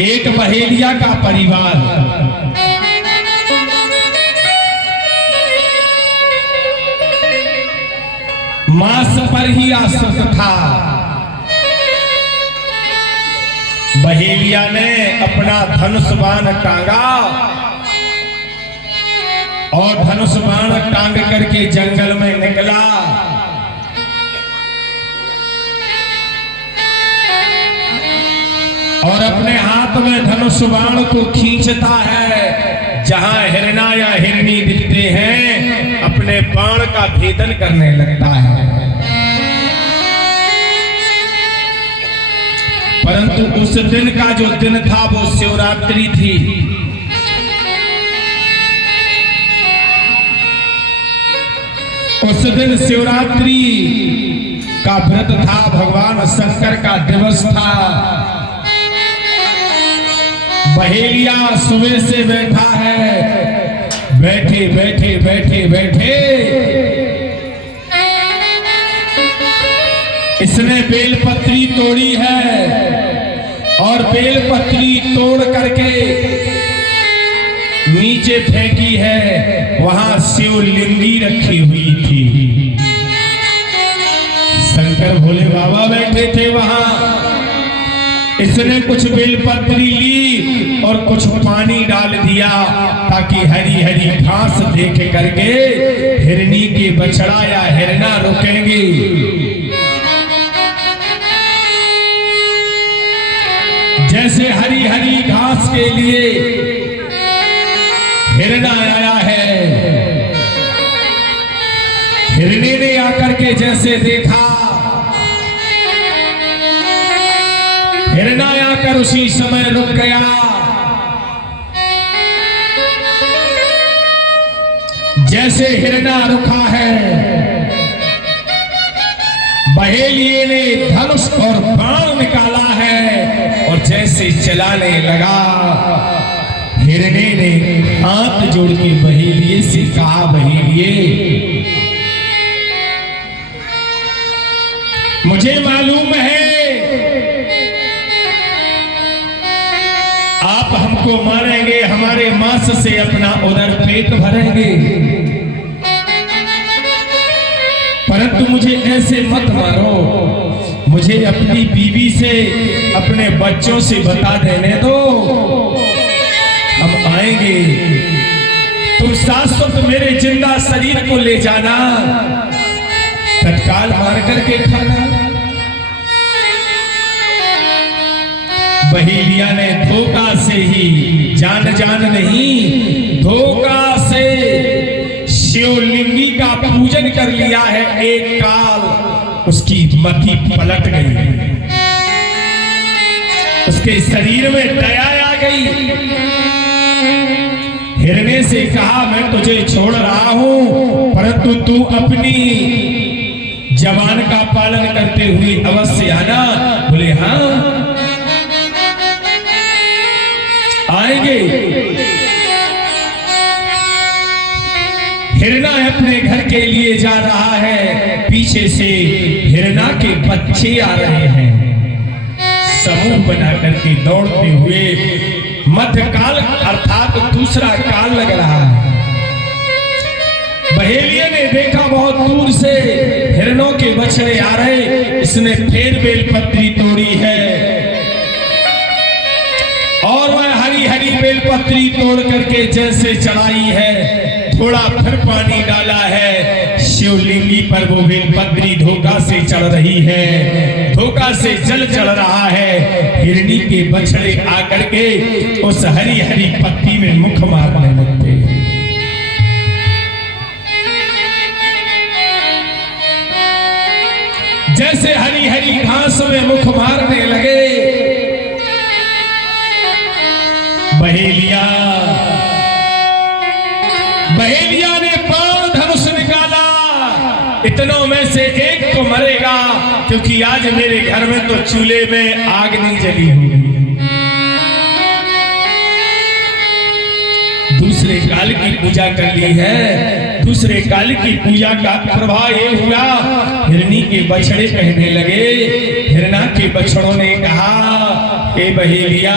एक बहेलिया का परिवार मांस पर ही आश्रित था। बहेलिया ने अपना धनुष बाण टांगा और धनुष बाण टांग करके जंगल में निकला। और अपने हाथ में धनुष बाण को खींचता है। जहां हिरना या हिरनी दिखते हैं अपने बाण का भेदन करने लगता है। परंतु उस दिन का जो दिन था वो शिवरात्रि थी। उस दिन शिवरात्रि का व्रत था, भगवान शंकर का दिवस था। बहेलिया सुबह से बैठा है, बैठे बैठे बैठे बैठे इसने बेलपत्री तोड़ी है और बेलपत्री तोड़ करके नीचे फेंकी है। वहां शिवलिंगी रखी हुई थी। शंकर भोले बाबा बैठे थे वहां। इसने कुछ बेलपत्री ली और कुछ पानी डाल दिया ताकि हरी हरी घास देख करके हिरनी के बछड़ा या हिरना रुकेंगे। जैसे हरी हरी घास के लिए हिरना आया है, हिरनी ने आकर के जैसे देखा, हिरना आकर उसी समय रुक गया। जैसे हिरना रुका है, बहेलिये ने धनुष और बाण निकाला है और जैसे चलाने लगा, हिरने ने हाथ जोड़ के बहेलिये से कहा, बहेलिये मुझे मालूम है आप हमको मारेंगे, हमारे मांस से अपना उदर पेट भरेंगे, परंतु मुझे ऐसे मत मारो। मुझे अपनी बीवी से अपने बच्चों से बता देने दो, हम आएंगे। तुम शाश्वत मेरे जिंदा शरीर को ले जाना, तत्काल मार करके खाना। बहेलिया ने धोखा से ही, जान नहीं, धोखा से शिवलिंगी का पूजन कर लिया है। एक काल उसकी मति पलट गई, उसके शरीर में दया आ गई। हिरने से कहा, मैं तुझे छोड़ रहा हूं, परंतु तू अपनी जबान का पालन करते हुए अवश्य आना। बोले हाँ आएंगे। हिरना अपने घर के लिए जा रहा है, पीछे से हिरना के बच्चे आ रहे हैं, समूह बना करके दौड़ते हुए। मध्यकाल अर्थात दूसरा काल लग रहा है। बहेलिये ने देखा बहुत दूर से हिरणों के बछड़े आ रहे। इसने फिर बेलपत्री तोड़ी है और वह हरी हरी बेलपत्री तोड़ करके जैसे चढ़ाई है, थोड़ा फिर पानी डाला है। शिवलिंगी पर वो बेलपत्री धोखा से चढ़ रही है, धोखा से जल चढ़ रहा है। हिरनी के बछड़े आकर के उस हरी हरी पत्ती में मुख मारने लगते हैं। जैसे हरी हरी घास में मुख मारने लगे, बहेलिया ने बाण धनुष निकाला। इतनों में से एक तो मरेगा, क्योंकि आज मेरे घर में तो चूल्हे में आग नहीं जली हुई। दूसरे काल की पूजा कर ली है। दूसरे काल की पूजा का प्रभाव ये हुआ, हिरनी के बछड़े कहने लगे। हिरणा के बछड़ों ने कहा, हे बहेलिया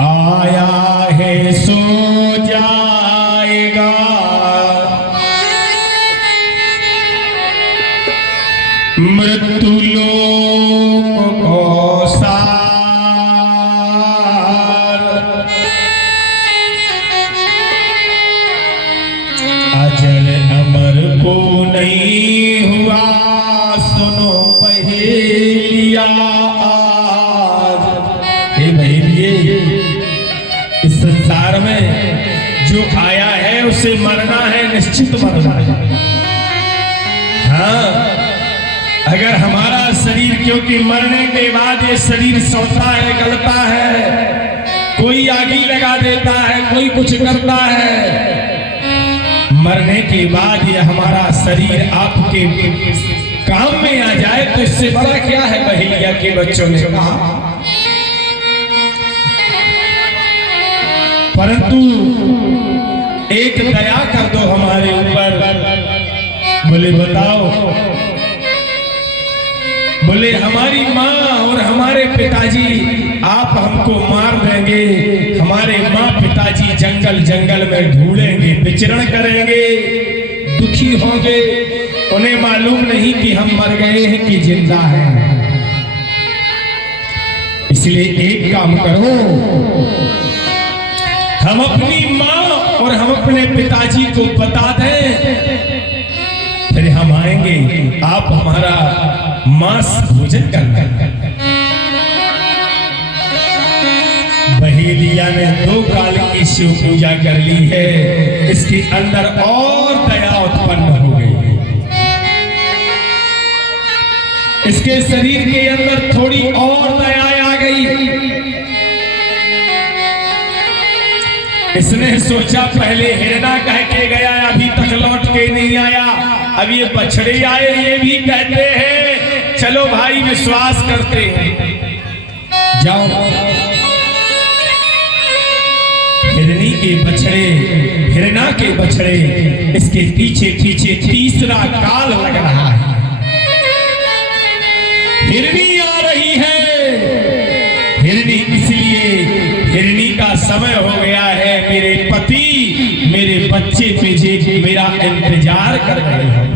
आया है सो जाएगा, मृत्यु लोक को सार, अजर अमर को नहीं हुआ सुनो बहेलिया आज। हे बहेलिए, इस संसार में जो आया है उसे मरना है, निश्चित मरना है। हाँ, अगर हमारा शरीर, क्योंकि मरने के बाद ये शरीर सड़ता है, गलता है, कोई आगी लगा देता है, कोई कुछ करता है, मरने के बाद ये हमारा शरीर आपके काम में आ जाए तो इससे बड़ा क्या है। बहेलिया के बच्चों ने कहा, परंतु एक दया कर दो हमारे ऊपर। बोले बताओ। बोले हमारी माँ और हमारे पिताजी आप हमको मार देंगे, हमारे माँ पिताजी जंगल जंगल में ढूंढेंगे, विचरण करेंगे, दुखी होंगे, उन्हें मालूम नहीं कि हम मर गए हैं कि जिंदा हैं। इसलिए एक काम करो, हम अपनी माँ और हम अपने पिताजी को बता दें, फिर हम आएंगे, आप हमारा मांस भोजन करना। बहेलिया ने 2 काल की शिव पूजा कर ली है, इसके अंदर और दया उत्पन्न हो गई। इसके शरीर के अंदर थोड़ी और दया आ गई। इसने सोचा पहले हिरना कह के गया, अभी तक लौट के नहीं आया, अब ये बछड़े आए, ये भी कहते हैं, चलो भाई विश्वास करते हैं, जाओ। हिरनी के बछड़े, हिरना के बछड़े, इसके पीछे पीछे तीसरा काल लग रहा है। हिरनी आ रही है, हिरनी इसलिए, हिरनी का समय हो गया है, मेरे पति मेरे बच्चे पे मेरा इंतजार कर रहे हैं।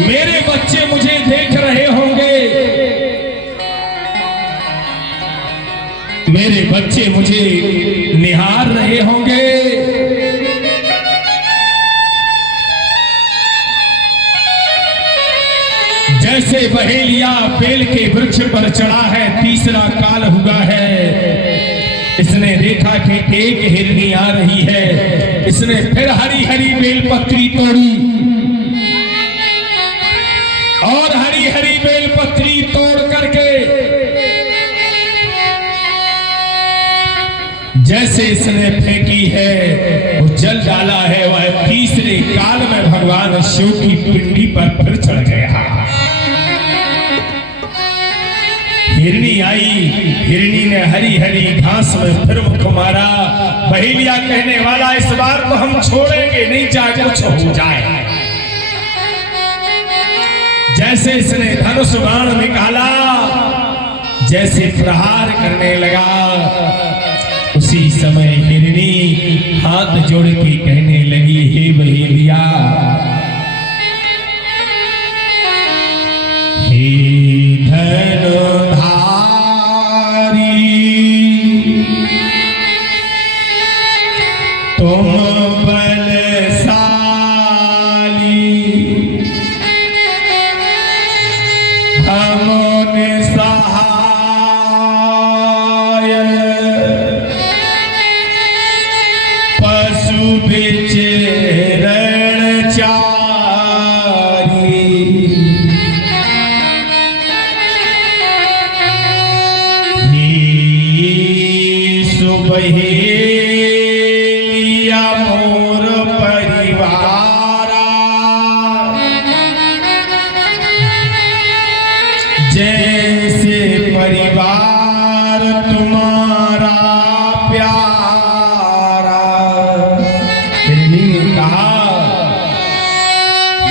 मेरे बच्चे मुझे देख रहे होंगे, मेरे बच्चे मुझे निहार रहे होंगे। जैसे बहेलिया बेल के वृक्ष पर चढ़ा है, तीसरा काल हुआ है, इसने देखा कि एक हिरनी आ रही है, इसने फिर हरी हरी बेल पत्री तोड़ी और हरी हरी बेल पत्री तोड़ करके जैसे इसने फेंकी है, वो जल डाला है, वह तीसरे काल में भगवान शिव की पिंडी पर फिर चढ़ गया। हिरनी आई, हिरनी ने हरी हरी घास में फिर मुख मारा। बहेलिया कहने वाला, इस बार तो हम छोड़ेंगे नहीं, चाहे कुछ हो जाए। जैसे इसने धनुष बाण निकाला, जैसे प्रहार करने लगा, उसी समय हिरनी हाथ जोड़ के कहने लगी, हे बहेलिया, हे धनुधारी, तुम बलशाली, हम निसहाय, पशु बिचेर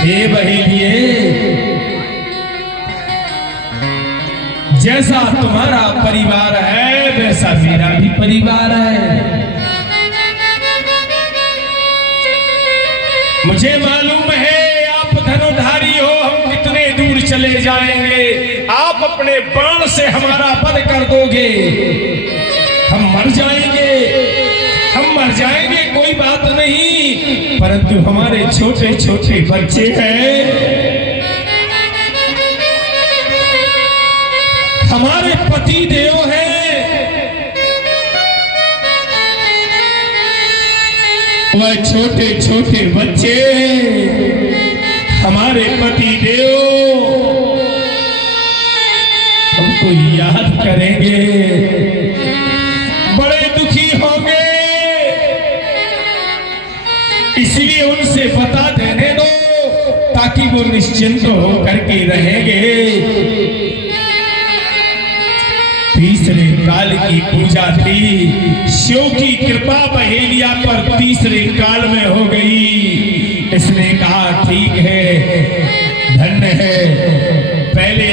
हे बहेलिए, जैसा तुम्हारा परिवार है वैसा मेरा भी परिवार है। मुझे मालूम है आप धनुधारी हो, हम कितने दूर चले जाएंगे, आप अपने बाण से हमारा वध कर दोगे, हम मर जाएंगे, कोई बात नहीं, परंतु हमारे छोटे छोटे बच्चे हैं, हमारे पति देव हैं, वह छोटे छोटे बच्चे हमारे पति देव हमको याद करेंगे, बड़े दुखी होंगे, इसलिए उनसे बता देने दो ताकि वो निश्चिंत होकर के रहेंगे। तीसरे काल की पूजा थी, शिव की कृपा बहेलिया पर तीसरे काल में हो गई। इसने कहा ठीक है, धन्य है, पहले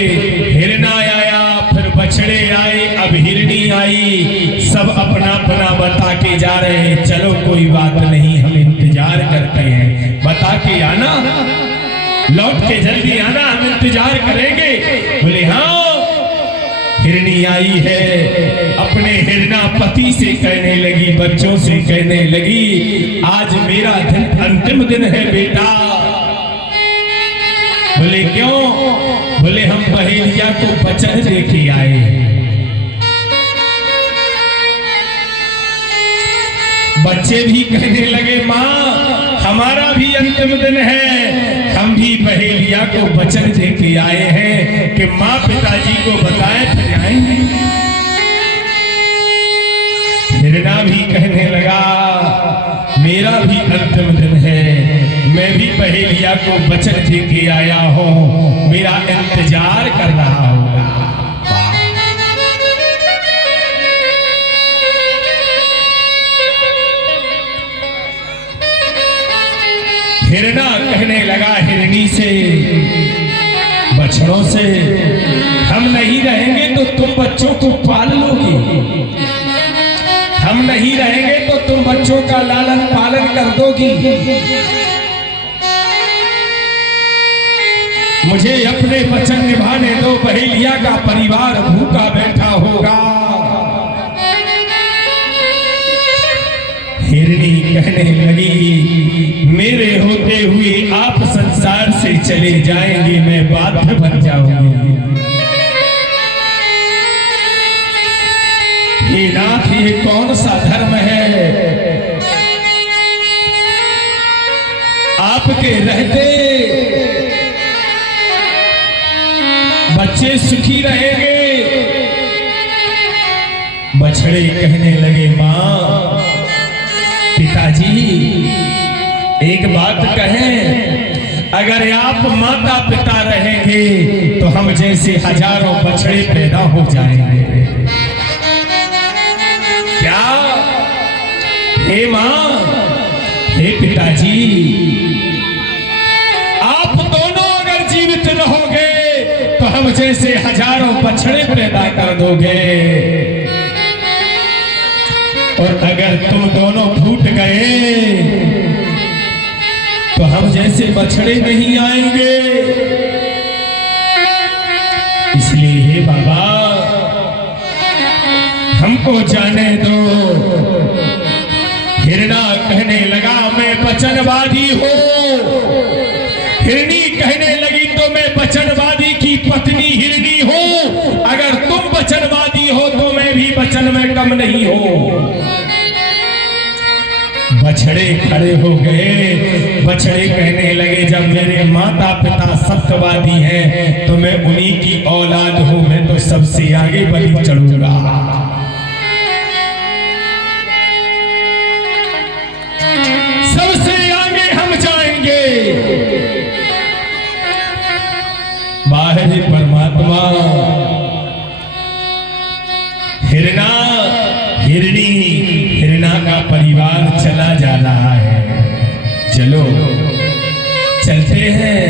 हिरना आया, फिर बछड़े आए, अब हिरनी आई, सब अपना अपना बता के जा रहे हैं। चलो कोई बात नहीं, हम इंतजार करते हैं, बता के आना, लौट के जल्दी आना, हम इंतजार करेंगे। बोले हाँ। हिरनी आई है, अपने हिरना पति से कहने लगी, बच्चों से कहने लगी, आज मेरा दिन अंतिम दिन है बेटा। बोले क्यों? बोले हम बहेलिया को वचन दे के आए। बच्चे भी कहने लगे माँ हमारा भी अंतिम दिन है, हम भी बहेलिया को वचन दे के आए हैं कि माँ पिताजी को बताए फिर आएंगे। हिरना भी कहने लगा मेरा भी अंतिम दिन है, मैं भी बहेलिया को वचन दे के आया हूँ, मेरा इंतजार कर रहा होगा। हिरना कहने लगा हिरनी से, बछड़ों से, हम नहीं रहेंगे तो तुम बच्चों को पाल लोगी, हम नहीं रहेंगे तो तुम बच्चों का लालन पालन कर दोगी, मुझे अपने वचन निभाने दो, बहेलिया का परिवार भूखा बैठा होगा। हिरनी कहने लगी मेरे होते हुए आप संसार से चले जाएंगे, मैं बाध्य बन जाऊंगी। हे नाथ ये कौन सा धर्म है, आपके रहते बच्चे सुखी रहेंगे। बछड़े कहने लगे माँ पिताजी एक बात कहें, अगर आप माता पिता रहेंगे तो हम जैसे हजारों बछड़े पैदा हो जाएंगे क्या? हे माँ हे पिताजी, आप दोनों अगर जीवित रहोगे तो हम जैसे हजारों बछड़े पैदा कर दोगे, और अगर तुम दोनों फूट गए तो हम जैसे बछड़े नहीं आएंगे। इसलिए हे बाबा हमको जाने दो। हिरना कहने लगा मैं वचनवादी हूँ। हिरनी कहने लगी तो मैं वचनवादी की पत्नी हिरनी हूँ, अगर तुम वचनवादी हो तो मैं भी वचन में कम नहीं हूँ। बछड़े खड़े हो गए। बछड़े कहने लगे जब मेरे माता पिता सत्यवादी हैं तो मैं उन्हीं की औलाद हूं, मैं तो सबसे आगे बलि चढ़ूंगा। सबसे आगे हम जाएंगे। बाहरी परमात्मा हिरना हिरनी हिरना का परिवार चला जा रहा है। चलो चलते हैं।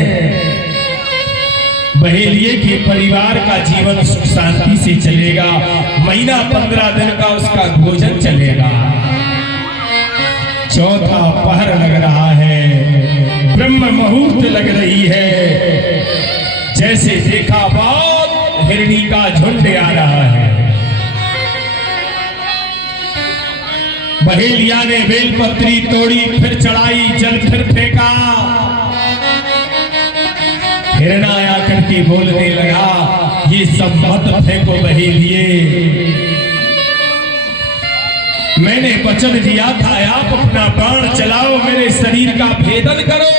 बहेलिए के परिवार का जीवन सुख शांति से चलेगा। महीना 15 दिन का उसका भोजन चलेगा। चौथा पहर लग रहा है, ब्रह्म मुहूर्त लग रही है। जैसे देखा बात हिरणी का झुंड आ रहा है। बहेलिया ने बेलपत्री तोड़ी, फिर चढ़ाई, जल फिर फेंका। हिरणा आया करके बोलने लगा, ये सब मत फेंको बहेलिए, मैंने वचन दिया था आप अपना बाण चलाओ, मेरे शरीर का भेदन करो।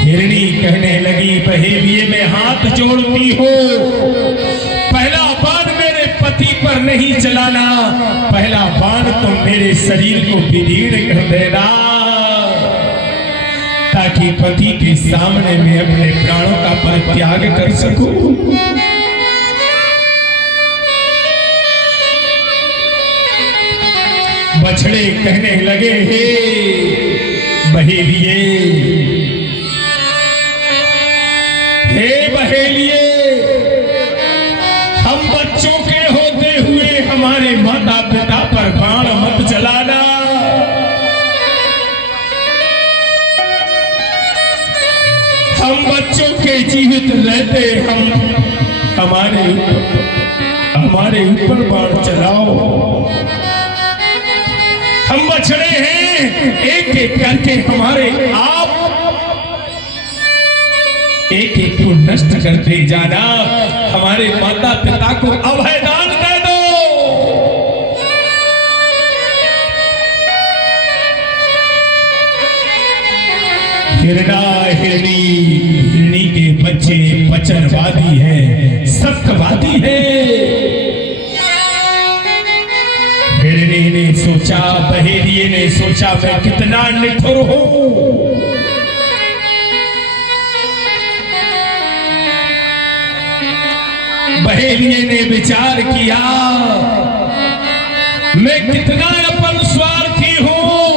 हिरणी कहने लगी, बहेलिए में हाथ जोड़ती हो, पहला बाण मेरे पति पर नहीं चलाना, पहला बाण तुम मेरे शरीर को विदीर्ण कर देना, ताकि पति के सामने मैं अपने प्राणों का परित्याग कर सकूं। बछड़े कहने लगे, हे बहेलिए, हे बहेलिए, हम बच्चों के होते हुए हमारे माता पिता पर बाण मत चलाना। हम बच्चों के जीवित रहते हमारे ऊपर बाण चलाओ। हम बछड़े हैं, एक एक करके हमारे आप एक एक को नष्ट करते जाना। हमारे माता पिता को अभयदान दे दो। हिरणी के बच्चे वचनवादी हैं, सत्यवादी है। हिरणी ने सोचा, बहेलिए ने सोचा, मैं कितना निठुर हूं। बहेलिए ने विचार किया, मैं कितना अपन स्वार्थी हूं।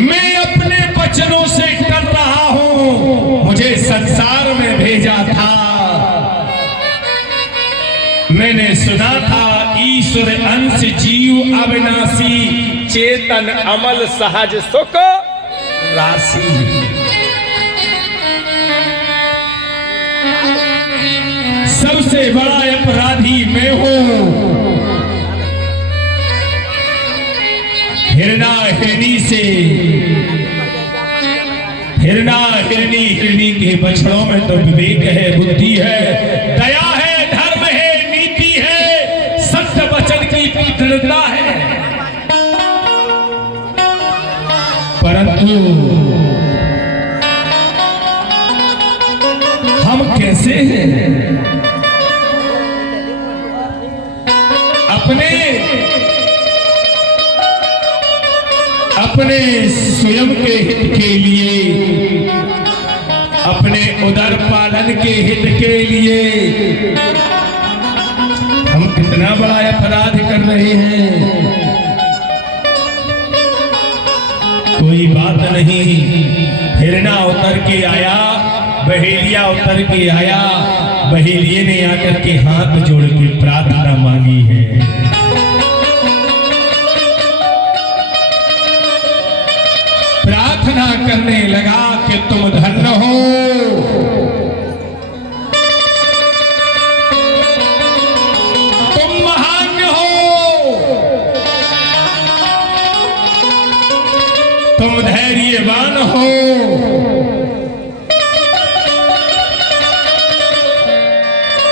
मैं अपने वचनों से डर रहा हूं। मुझे संसार में भेजा था, मैंने सुना था ईश्वर अंश जीव अविनाशी, चेतन अमल सहज सुख राशि। सबसे बड़ा अपराधी मैं हूं। हिरणी के बछड़ों में तो विवेक है, बुद्धि है, दया है, धर्म है, नीति है, सत्य वचन की दृढ़ता है। परंतु हम कैसे हैं? अपने स्वयं के हित के लिए, अपने उदर पालन के हित के लिए हम कितना बड़ा अपराध कर रहे हैं। कोई बात नहीं, हिरणा उतर के आया, बहेलिया उतर के आया। बहेलिए ने आकर के हाथ जोड़ के प्रार्थना मांगी है। प्रार्थना करने लगा कि तुम धन्य हो, तुम महान हो, तुम धैर्यवान हो,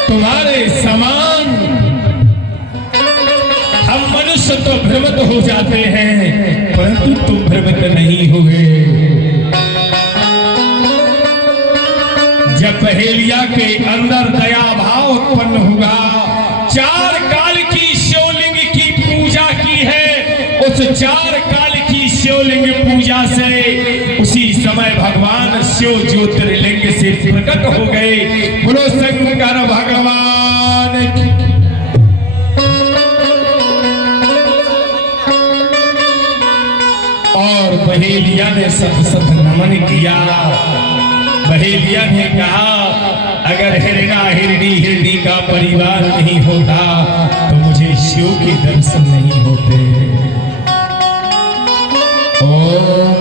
तुम्हारे समान हम मनुष्य तो भ्रमित हो जाते हैं, परंतु तुम भ्रमित नहीं हुए। जब बहेलिया के अंदर दया भाव उत्पन्न हुआ, 4 काल की शिवलिंग की पूजा की है। उस 4 काल की शिवलिंग पूजा से उसी समय भगवान शिव ज्योतिर्लिंग से प्रकट हो गए। बोलो शंकर भगवान की। बहेलिया ने सत सत नमन किया। बहेलिया ने कहा अगर हिरणा हिरणी हिरणी का परिवार नहीं होता तो मुझे शिव के दर्शन नहीं होते। ओम